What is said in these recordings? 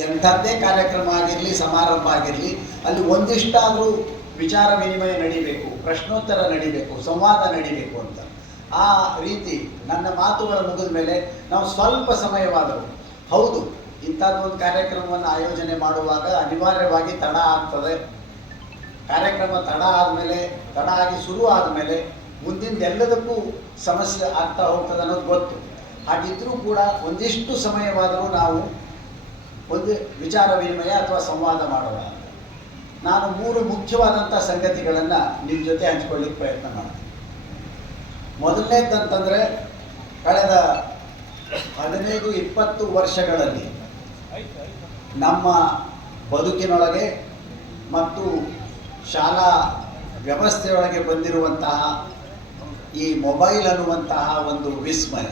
ಎಂಥದ್ದೇ ಕಾರ್ಯಕ್ರಮ ಆಗಿರಲಿ, ಸಮಾರಂಭ ಆಗಿರಲಿ, ಅಲ್ಲಿ ಒಂದಿಷ್ಟಾದರೂ ವಿಚಾರ ವಿನಿಮಯ ನಡಿಬೇಕು, ಪ್ರಶ್ನೋತ್ತರ ನಡಿಬೇಕು, ಸಂವಾದ ನಡಿಬೇಕು ಅಂತ. ಆ ರೀತಿ ನನ್ನ ಮಾತುಗಳ ಮುಗಿದ ಮೇಲೆ ನಾವು ಸ್ವಲ್ಪ ಸಮಯವಾದರೂ, ಹೌದು, ಇಂಥದ್ದೊಂದು ಕಾರ್ಯಕ್ರಮವನ್ನು ಆಯೋಜನೆ ಮಾಡುವಾಗ ಅನಿವಾರ್ಯವಾಗಿ ತಡ ಆಗ್ತದೆ. ಕಾರ್ಯಕ್ರಮ ತಡ ಆದಮೇಲೆ, ತಡ ಆಗಿ ಶುರು ಆದಮೇಲೆ ಮುಂದಿನ ಎಲ್ಲದಕ್ಕೂ ಸಮಸ್ಯೆ ಆಗ್ತಾ ಹೋಗ್ತದೆ ಅನ್ನೋದು ಗೊತ್ತು. ಹಾಗಿದ್ರೂ ಕೂಡ ಒಂದಿಷ್ಟು ಸಮಯವಾದರೂ ನಾವು ಒಂದು ವಿಚಾರ ವಿನಿಮಯ ಅಥವಾ ಸಂವಾದ ಮಾಡುವ. ನಾನು ಮೂರು ಮುಖ್ಯವಾದಂಥ ಸಂಗತಿಗಳನ್ನು ನಿಮ್ಮ ಜೊತೆ ಹಂಚ್ಕೊಳ್ಳಿಕ್ಕೆ ಪ್ರಯತ್ನ ಮಾಡ್ತೀನಿ. ಮೊದಲನೇದಂತಂದರೆ, ಕಳೆದ ಹದಿನೈದು ಇಪ್ಪತ್ತು ವರ್ಷಗಳಲ್ಲಿ ನಮ್ಮ ಬದುಕಿನೊಳಗೆ ಮತ್ತು ಶಾಲಾ ವ್ಯವಸ್ಥೆಯೊಳಗೆ ಬಂದಿರುವಂತಹ ಈ ಮೊಬೈಲ್ ಅನ್ನುವಂತಹ ಒಂದು ವಿಸ್ಮಯ.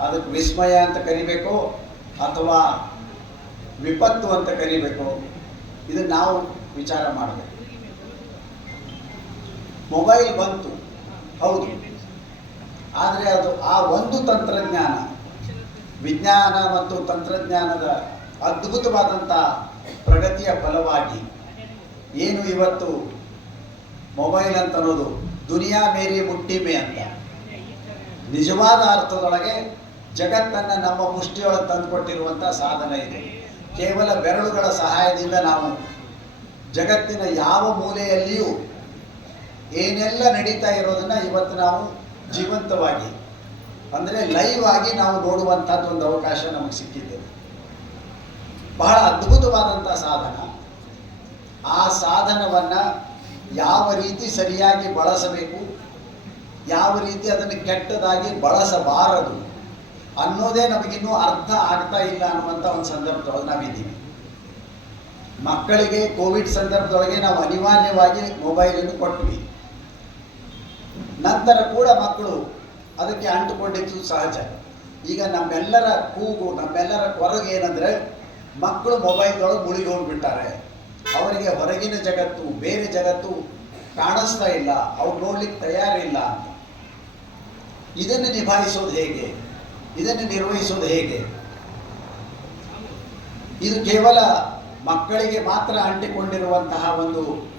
ಅದಕ್ಕೆ ವಿಸ್ಮಯ ಅಂತ ಕರಿಬೇಕು ಅಥವಾ ವಿಪತ್ತು ಅಂತ ಕರಿಬೇಕು. ಇದನ್ನು ನಾವು ವಿಚಾರ ಮಾಡಬೇಕು. ಮೊಬೈಲ್ ಬಂತು. ಹೌದು. ಆದರೆ ಅದು ಆ ಒಂದು ತಂತ್ರಜ್ಞಾನ, ವಿಜ್ಞಾನ ಮತ್ತು ತಂತ್ರಜ್ಞಾನದ ಅದ್ಭುತವಾದಂಥ ಪ್ರಗತಿಯ ಫಲವಾಗಿ ಏನು ಇವತ್ತು ಮೊಬೈಲ್ ಅಂತ ಅನ್ನೋದು ದುನಿಯಾ ಮೇರಿ ಮುಟ್ಟಿಮೆ ಅಂತ. ನಿಜವಾದ ಅರ್ಥದೊಳಗೆ ಜಗತ್ತನ್ನು ನಮ್ಮ ಮುಷ್ಟಿಯೊಳಗೆ ತಂದುಕೊಟ್ಟಿರುವಂಥ ಸಾಧನ ಇದೆ. ಕೇವಲ ಬೆರಳುಗಳ ಸಹಾಯದಿಂದ ನಾವು ಜಗತ್ತಿನ ಯಾವ ಮೂಲೆಯಲ್ಲಿಯೂ ಏನೆಲ್ಲ ನಡೀತಾ ಇರೋದನ್ನು ಇವತ್ತು ನಾವು ಜೀವಂತವಾಗಿ, ಅಂದರೆ ಲೈವ್ ಆಗಿ ನಾವು ನೋಡುವಂಥದ್ದು ಒಂದು ಅವಕಾಶ ನಮಗೆ ಸಿಕ್ಕಿದೆ. ಬಹಳ ಅದ್ಭುತವಾದಂಥ ಸಾಧನ. ಆ ಸಾಧನವನ್ನು ಯಾವ ರೀತಿ ಸರಿಯಾಗಿ ಬಳಸಬೇಕು, ಯಾವ ರೀತಿ ಅದನ್ನು ಕೆಟ್ಟದಾಗಿ ಬಳಸಬಾರದು ಅನ್ನೋದೇ ನಮಗಿನ್ನೂ ಅರ್ಥ ಆಗ್ತಾ ಇಲ್ಲ ಅನ್ನುವಂಥ ಒಂದು ಸಂದರ್ಭದೊಳಗೆ ನಾವಿದ್ದೀವಿ. ಮಕ್ಕಳಿಗೆ ಕೋವಿಡ್ ಸಂದರ್ಭದೊಳಗೆ ನಾವು ಅನಿವಾರ್ಯವಾಗಿ ಮೊಬೈಲನ್ನು ಕೊಟ್ವಿ. ನಂತರ ಕೂಡ ಮಕ್ಕಳು ಅದಕ್ಕೆ ಅಂಟುಕೊಂಡಿದ್ದು ಸಹಜ. ಈಗ ನಮ್ಮೆಲ್ಲರ ಕೂಗು, ನಮ್ಮೆಲ್ಲರ ಕೊರಗೆ ಏನಂದರೆ ಮಕ್ಕಳು ಮೊಬೈಲ್ದೊಳಗೆ ಮುಳುಗಿ ಹೋಗ್ಬಿಟ್ಟಾರೆ. ಅವರಿಗೆ ಹೊರಗಿನ ಜಗತ್ತು, ಬೇರೆ ಜಗತ್ತು ಕಾಣಿಸ್ತಾ ಇಲ್ಲ, ಅವ್ರು ನೋಡ್ಲಿಕ್ಕೆ ತಯಾರಿಲ್ಲ ಅಂತ. ಇದನ್ನು ನಿಭಾಯಿಸೋದು ಹೇಗೆ? ಇದನ್ನು ನಿರ್ವಹಿಸುವುದು ಹೇಗೆ? ಇದು ಕೇವಲ ಮಕ್ಕಳಿಗೆ ಮಾತ್ರ ಅಂಟಿಕೊಂಡಿರುವಂತಹ ಒಂದು